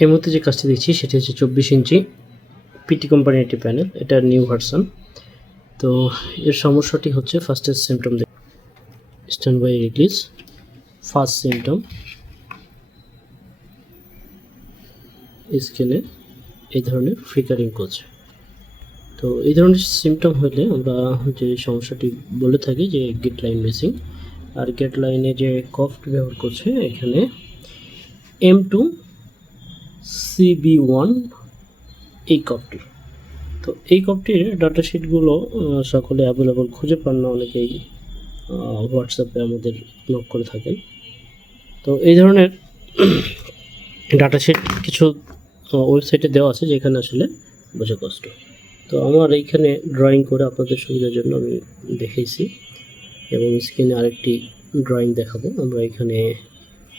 এই মুহূর্তে যে কাজটি দেখছি, সেটি হচ্ছে চব্বিশ ইঞ্চি পিটি কোম্পানির একটি প্যানেল এটা নিউ ভার্সন তো এর সমস্যাটি হচ্ছে ফার্স্টের সিমটম দেখ stand by release first symptom স্ক্রিনে এই ধরনের ফ্লিকারিং করছে। তো এই ধরনের সিমটম হলে আমরা যে সমস্যাটি বলে থাকি, যে গেট লাইন মিসিং আর গেট লাইনে যে কফট ব্যবহার করছে, এখানে এম টু সিবি ওয়ান এই কপটি তো এই কপটির ডাটা শিটগুলো সকলে অ্যাভেলেবল খুঁজে পান না, অনেকেই হোয়াটসঅ্যাপে আমাদের নক করে থাকেন। তো এই ধরনের ডাটা শিট কিছু ওয়েবসাইটে দেওয়া আছে, যেখানে আসলে বোঝা কষ্ট। তো আমার এইখানে ড্রয়িং করে আপনাদের সুবিধার জন্য আমি দেখেছি এবং স্ক্রিনে আরেকটি ড্রয়িং দেখাবো। আমরা এখানে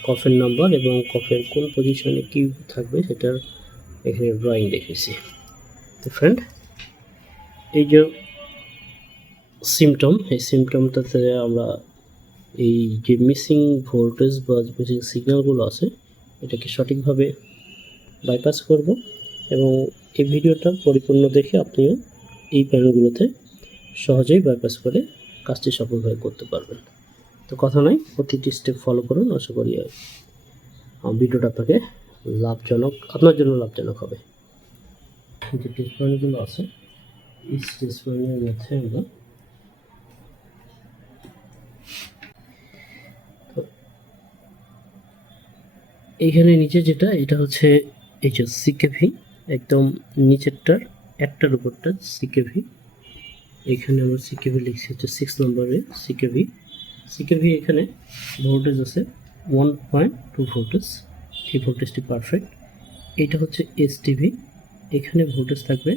কফের নাম্বার এবং কফের কোন পজিশনে কি থাকবে সেটার এখানে ড্রয়িং দেখেছি। তো ফ্রেন্ড এই যে সিমটম এই সিমটমটাতে আমরা এই যে মিসিং ভোল্টেজ বা মিসিং সিগন্যালগুলো আছে, এটাকে সঠিকভাবে বাইপাস করব এবং এই ভিডিওটা পরিপূর্ণ দেখে আপনিও এই প্যানেলগুলোতে সহজেই বাইপাস করে কাজটি সফলভাবে করতে পারবেন। তো কথা নয় প্রতিটি স্টেপ ফলো করুন আশা করি ভিডিওটা আপনাকে লাভজনক আপনার জন্য লাভজনক হবে। যে টেস্ট পয়েন্টগুলো আছে এই টেস্ট পয়েন্টের মধ্যে আমরা এইখানে নিচে যেটা এটা হচ্ছে এই যে সিকেভি একদম নিচেরটার একটার উপরটা সিকেভি এখানে আমরা সিকেভি লিখছি হচ্ছে সিক্স নম্বরে সিকেভি সিকেভি এখানে ভোল্টেজ আছে ওয়ান পয়েন্ট টু ভোল্টেজ এই ভোল্টেজটি পারফেক্ট এটা হচ্ছে এস টিভি এখানে ভোল্টেজ থাকবে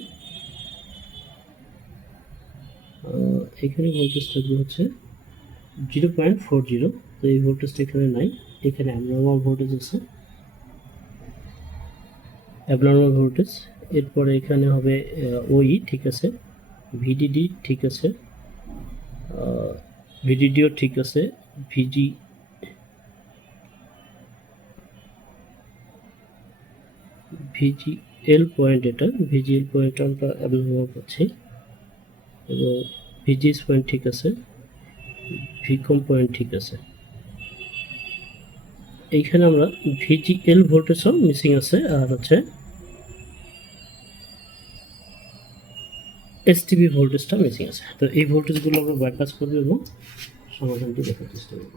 এখানে ভোল্টেজ থাকবে হচ্ছে জিরো পয়েন্ট ফোর জিরো তো এই ভোল্টেজটা এখানে নাই। এখানে অ্যাবনর্মাল ভোল্টেজ আছে। অ্যাবনর্মাল ভোল্টেজ এরপরে এখানে হবে ওই ঠিক আছে। ভিডিডি ঠিক আছে। ভিডিডিও ঠিক আছে ভিজি ভিজিএল পয়েন্ট এটা, ভিজিএল পয়েন্ট আমরা অ্যাবনর্মাল পাচ্ছি এবং ভিজিএস পয়েন্ট ঠিক আছে, ভিকম পয়েন্ট ঠিক আছে। এইখানে আমরা ভিজিএল ভোল্টেজও মিসিং আছে, আর হচ্ছে এসটিভি ভোল্টেজটা মিসিং আছে। তো এই ভোল্টেজগুলো আমরা বাইপাস করব এবং সমাধানটি দেখার চেষ্টা করব।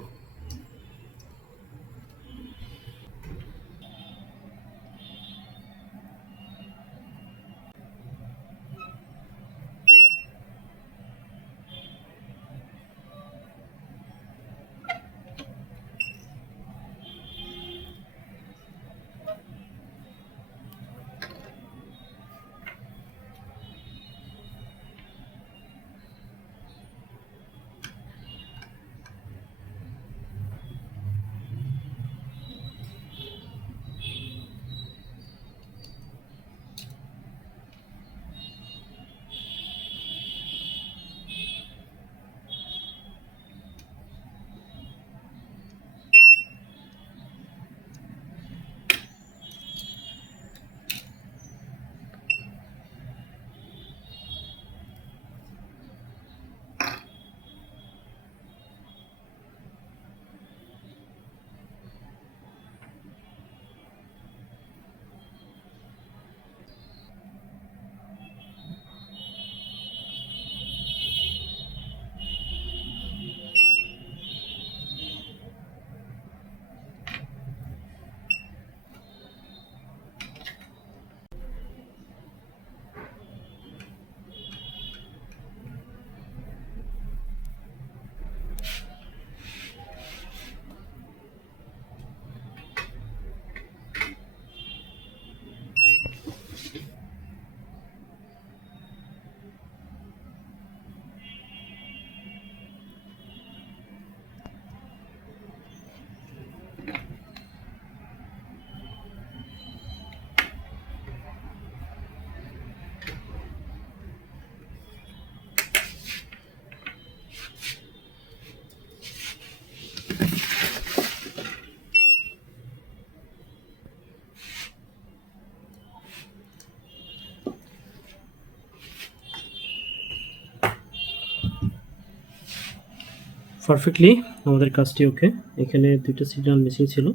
পারফেক্টলি আমাদের কাজটি ওকে এখানে দুইটা সিগন্যাল মিসিং ছিল।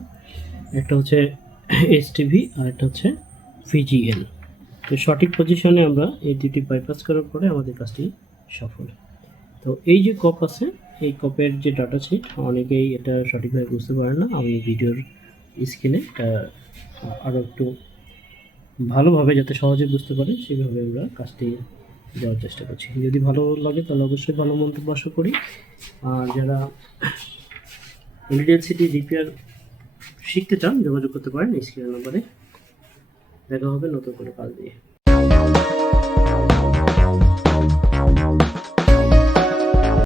একটা হচ্ছে এইচ টিভি আর একটা হচ্ছে ভিজিএল তো সঠিক পজিশনে আমরা এই দুটি বাইপাস করার পরে আমাদের কাজটি সফল। তো এই যে কপ আছে, এই কপের যে ডাটা শিট অনেকেই এটা সঠিকভাবে বুঝতে পারে না। আমি ভিডিওর স্ক্রিনে এটা আরও একটু ভালোভাবে যাতে সহজে বুঝতে পারে, সেভাবে আমরা কাজটি দেওয়ার চেষ্টা করছি। যদি ভালো লাগে তাহলে অবশ্যই ভালো মন্তব্য আশা করি। আর যারা ইন্ডিয়ান সিটি রিপেয়ার শিখতে চান, যোগাযোগ করতে পারেন স্ক্রিনের নম্বরে দেখা হবে নতুন কোনো কাজ দিয়ে